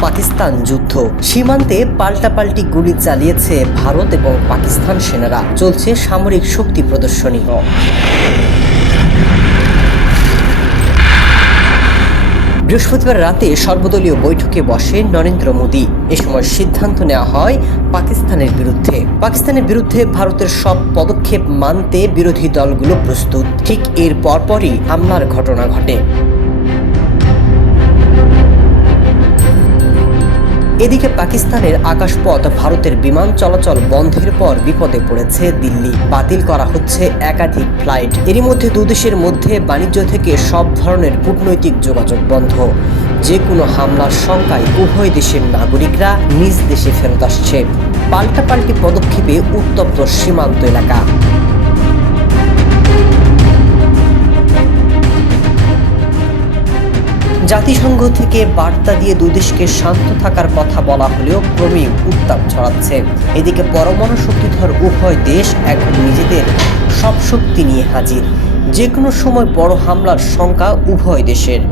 পাকিস্তান যুদ্ধ। সীমান্তে পাল্টাপাল্টি গুলি চালিয়েছে ভারত এবং পাকিস্তান সেনারা। চলছে সামরিক শক্তি প্রদর্শনী। বৃহস্পতিবার রাতে সর্বদলীয় বৈঠকে বসে নরেন্দ্র মোদী। এ সময় সিদ্ধান্ত নেওয়া হয় পাকিস্তানের বিরুদ্ধে। পাকিস্তানের বিরুদ্ধে ভারতের সব পদক্ষেপ মানতে বিরোধী দলগুলো প্রস্তুত। ঠিক এর পরপরই হামলার ঘটনা ঘটে। এদিকে পাকিস্তানের আকাশপথ ভারতের বিমান চলাচল বন্ধের পর বিপদে পড়েছে দিল্লি। বাতিল করা হচ্ছে একাধিক ফ্লাইট। এরই মধ্যে দুদেশের মধ্যে বাণিজ্য থেকে সব ধরনের কূটনৈতিক যোগাযোগ বন্ধ। যে কোনো হামলার শঙ্কায় উভয় দেশের নাগরিকরা নিজ দেশে ফেরত আসছে। পাল্টাপাল্টি পদক্ষেপে উত্তপ্ত সীমান্ত এলাকা। জাতিসংঘ থেকে বার্তা দিয়ে দুদেশকে শান্ত থাকার কথা বলা হলেও ক্রমেই উত্তাপ ছড়াচ্ছে। এদিকে পরমাণু শক্তিধর উভয় দেশ এখন নিজেদের সব শক্তি নিয়ে হাজির। যে কোনো সময় বড় হামলার শঙ্কা উভয় দেশের।